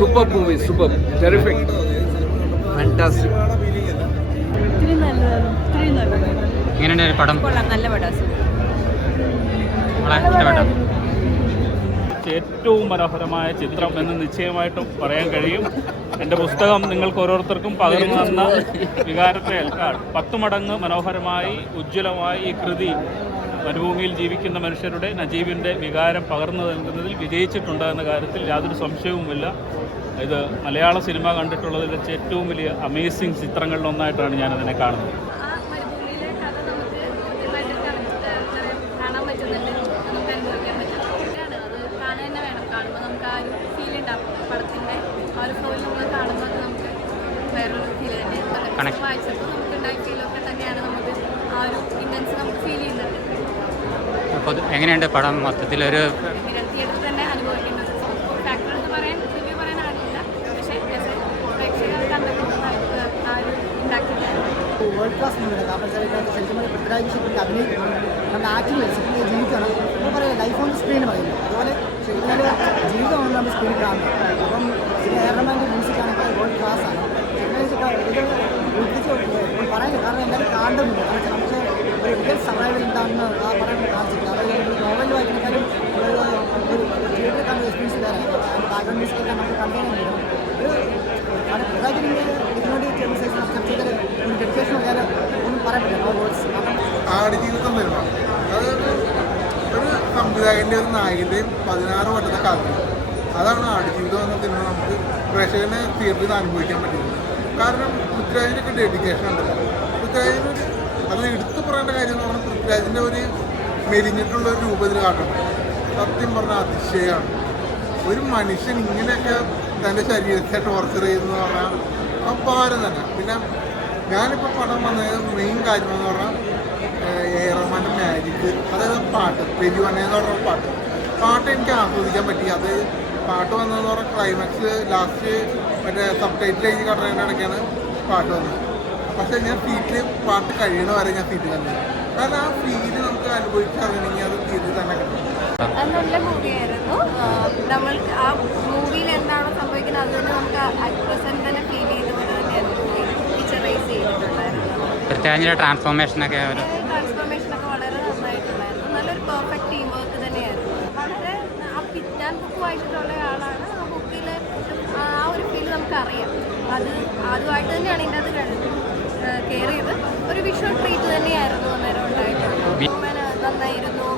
Super movie, super, terrific, fantastic. എങ്ങനെയുണ്ട് പടം? നല്ല പടം. ഇഷ്ടപ്പെട്ടോ? ഏറ്റവും മനോഹരമായ ചിത്രം എന്ന് നിശ്ചയമായിട്ടും പറയാൻ കഴിയും. എൻ്റെ പുസ്തകം നിങ്ങൾക്ക് ഓരോരുത്തർക്കും പകർന്നു തന്ന വികാരത്തെ 10 മടങ്ങ് മനോഹരമായി ഉജ്ജ്വലമായി ഈ കൃതി മരുഭൂമിയിൽ ജീവിക്കുന്ന മനുഷ്യരുടെ നജീബിൻ്റെ വികാരം പകർന്നു നൽകുന്നതിൽ വിജയിച്ചിട്ടുണ്ട് എന്ന കാര്യത്തിൽ യാതൊരു സംശയവുമില്ല. ഇത് മലയാള സിനിമ കണ്ടിട്ടുള്ളതിൽ വെച്ച് ഏറ്റവും വലിയ അമേസിങ് ചിത്രങ്ങളിലൊന്നായിട്ടാണ് ഞാനതിനെ കാണുന്നത്. അപ്പോൾ എങ്ങനെയുണ്ട് പടം മൊത്തത്തിലൊരു തിയേറ്ററിൽ തന്നെ അനുഭവിക്കുന്നത്? ഫാക്ടർ എന്ന് പറയാൻ റിവ്യൂ പറയാനാകില്ല, പക്ഷേ പ്രേക്ഷകർ കണ്ടപ്പോൾ ആ ഒരു ഉണ്ടാക്കിയിട്ടായിരുന്നു. വേൾഡ് ക്ലാസ് മൂവിയാണ്. കാരണം ശരിക്കും പൃഥ്വിരാജ് ശരിക്കും അഭിനയിക്കണം, നമ്മുടെ ആക്ടിങ് ശരിക്കും ജീവിക്കണം. നമ്മൾ പറയാം ലൈഫ് ഓൺ സ്ക്രീൻ പറയുന്നത്, അതുപോലെ ശരിക്കും ജീവിതമാണ് നമ്മൾ സ്ക്രീനിൽ കാണുന്നത്. അപ്പം എയർമാൻ്റെ മ്യൂസിക് ആണെങ്കിൽ വേൾഡ് ക്ലാസ് ആണ്. ഇത് പറയാനില്ല, കാരണം എല്ലാവരും കാണുന്നുണ്ട്. കാരണം നമുക്ക് ഒരു റിയൽ സർവൈവൽ എന്താണെന്ന് ആ പടം കാണിച്ചിട്ടില്ല. അതായത് നോവൽ വായിക്കുന്നതിനും ഒരു തിയേറ്ററിൽ കാണുന്ന എക്സ്പീരിയൻസ് വേറെ. ബാക്ക്ഗ്രൗണ്ട് മ്യൂസിക്കൊക്കെ നമുക്ക് കണ്ടുതന്നെ ഒരു പൃഥ്വിരാജിൻ്റെ ഇതിനോട് ചർച്ച ചെയ്ത ഒരു ഡെഡിക്കേഷൻ വരാൻ ഒന്നും പറയാൻ പറ്റില്ല. വേർഡ്സ് ആടുജീവിതം വരുമ്പോൾ അതായത് ഒരു സംവിധായകൻ്റെ ഒരു നായകൻ്റെയും 16 വട്ടത്തെ കാലം, അതാണ് ആടുജീവിതം എന്ന സിനിമ നമുക്ക് പ്രേക്ഷകനെ തിയേറ്ററിൽ അനുഭവിക്കാൻ പറ്റുന്നത്. കാരണം പൃഥ്വിരാജിൻ്റെയൊക്കെ ഡെഡിക്കേഷൻ ഉണ്ടല്ലോ. പൃഥ്വിരാജിനൊരു അത് എടുത്തു പറയേണ്ട കാര്യം എന്ന് പറഞ്ഞാൽ പൃഥ്വിരാജിൻ്റെ ഒരു മെലിഞ്ഞിട്ടുള്ള ഒരു രൂപത്തിൽ കാട്ടണം. സത്യം പറഞ്ഞാൽ അതിശയമാണ്. ഒരു മനുഷ്യൻ ഇങ്ങനെയൊക്കെ തൻ്റെ ശരീരത്തെ ടോർച്ചർ ചെയ്യുന്നതെന്ന് പറഞ്ഞാൽ അപാരം തന്നെ. പിന്നെ ഞാനിപ്പോൾ പടം വന്നത് മെയിൻ കാര്യം എന്ന് പറഞ്ഞാൽ റഹ്മാൻ്റെ മാജിക്, അതായത് പാട്ട് പെരുവണേന്ന് പറഞ്ഞ പാട്ട് എനിക്ക് ആസ്വദിക്കാൻ പറ്റി. അത് പാട്ട് വന്നതെന്ന് പറഞ്ഞാൽ ക്ലൈമാക്സ് ലാസ്റ്റ് മറ്റേ സബ് ടൈറ്റിൽ എഴുതി കടന്നതിൻ്റെ ഇടയ്ക്കാണ് പാട്ട് വന്നത്. പക്ഷേ ഞാൻ സീറ്റിൽ പാട്ട് കഴിയണ വരെ ഞാൻ സീറ്റിൽ തന്നെ, കാരണം ആ ഫീല് നമുക്ക് അനുഭവിച്ചറിയണമെങ്കിൽ അത് തിരിച്ച് തന്നെ കിട്ടും. നല്ല മൂവിയായിരുന്നു. നമ്മൾ ആ മൂവിയിൽ എന്താണോ സംഭവിക്കുന്നത് അത് തന്നെ നമുക്ക് അറ്റ് പ്രസന്റ് തന്നെ ഫീൽ ചെയ്തുകൊണ്ട് തന്നെയായിരുന്നു മൂവി പിക്ചറൈസ് ചെയ്തിട്ടുണ്ടായിരുന്നു. പൃഥ്വിരാജിൻ്റെ ട്രാൻസ്ഫോർമേഷനൊക്കെ വളരെ നന്നായിട്ടുണ്ടായിരുന്നു. നല്ലൊരു പെർഫെക്റ്റ് ടീം വർക്ക് തന്നെയായിരുന്നു. വളരെ ഞാൻ ബുക്ക് വായിച്ചിട്ടുള്ള ആളാണ്. ആ ബുക്കിൽ ആ ഒരു ഫീൽ നമുക്കറിയാം. അതുമായിട്ട് തന്നെയാണ് ഇതിൻ്റെ അത് കെയർ ചെയ്ത് ഒരു വിഷ്വൽ ട്രീറ്റ് തന്നെയായിരുന്നു അന്നേരം ഉണ്ടായിട്ടുള്ളത്. നന്നായിരുന്നു.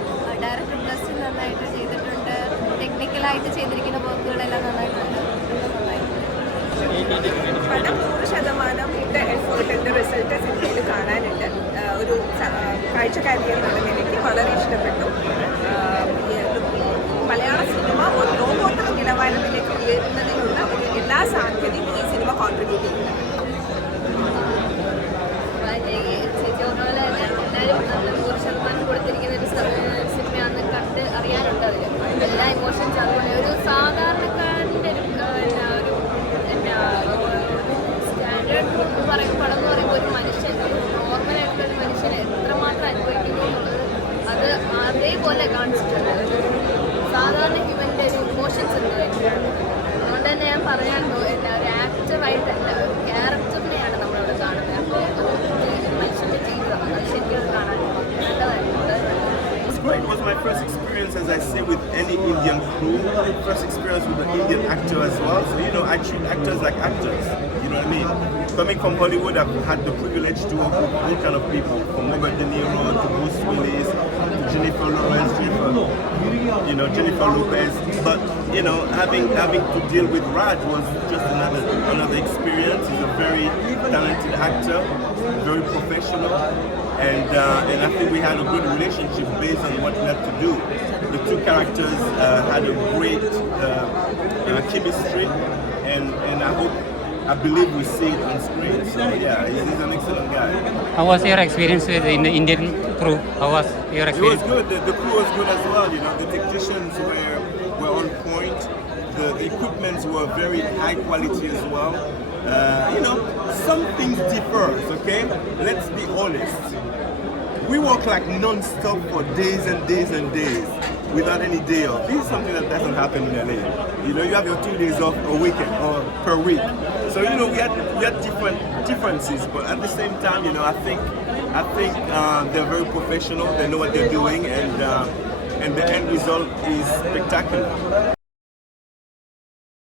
ഡയറക്ടർ ബ്ലസ്സിങ് നന്നായിട്ട് ചെയ്തിട്ടുണ്ട്. ടെക്നിക്കലായിട്ട് ചെയ്തിരിക്കുന്ന വർക്കുകളെല്ലാം നന്നായിട്ടുണ്ട്. പടം 100% എഫേർട്ടിൻ്റെ റിസൾട്ട് സിനിമയിൽ കാണാനുണ്ട്. ഒരു കാഴ്ചക്കാരിയെന്നാണ് എനിക്ക് വളരെ ഇഷ്ടപ്പെട്ടു. മലയാള സിനിമ ഒരു ലോകോത്തര നിലവാരത്തിലേക്ക് ഉയരുന്നതിനുള്ള ഒരു എല്ലാ സാധ്യതയും ഈ സിനിമ കോൺട്രിബ്യൂട്ട് ചെയ്യുന്നുണ്ട്. എല്ലാവരും 100% കൊടുത്തിരിക്കുന്ന ഒരു സിനിമയാണെന്ന് കണ്ട് അറിയാനുണ്ട്. അതിൽ എല്ലാ ഇമോഷൻസ് അതുപോലെ ഒരു സാധാരണക്കാരൻ്റെ ഒരു സ്റ്റാൻഡേർഡ് പടം എന്ന് പറയുമ്പോൾ ഒരു മനുഷ്യൻ നോർമലായിട്ടുള്ള ഒരു മനുഷ്യനെ എത്രമാത്രം അനുഭവിക്കുന്നു എന്നുള്ളത് അത് അതേപോലെ കാണിച്ചിട്ടുണ്ട്. സാധാരണ ഹ്യൂമൻ്റെ ഒരു ഇമോഷൻസ് ഉണ്ട്. അതുകൊണ്ട് തന്നെ ഞാൻ പറയാനോ ഒരു ആക്ടറായിട്ടല്ല, ഒരു ക്യാരക്ടറിനെയാണ് നമ്മളിവിടെ കാണുന്നത്. അപ്പോൾ അത് മനുഷ്യൻ്റെ ജീവിതം അത് ശരിക്കും കാണാൻ നല്ലതായിരുന്നു. It was my first experience, as I say, with any Indian crew. First experience with an Indian actor as well. So, you know, I treat actors like actors. You know what I mean? Coming from Hollywood, I've had the privilege to work with all kind of people, from Robert De Niro to Bruce Willis to Jennifer Lawrence, Jennifer Lopez. But you know, having to deal with Raj was just another experience. He's a very talented actor, very professional. And I think we had a good relationship based on what we had to do. The two characters had a great chemistry, and I believe we see it on screen. So yeah, he's an excellent guy. How was your experience with the Indian crew? How was your experience? It was good. The crew was good as well. You know, the technicians were on point. The equipments were very high quality as well. You know, some things differ. Okay, let's be honest. We work like non-stop for days and days and days. without any day off. This is something that doesn't happen in LA. You know, you have your 2 days off a weekend or per week. So you know, we had different differences, but at the same time, you know, I think they're very professional. They know what they're doing, and the end result is spectacular.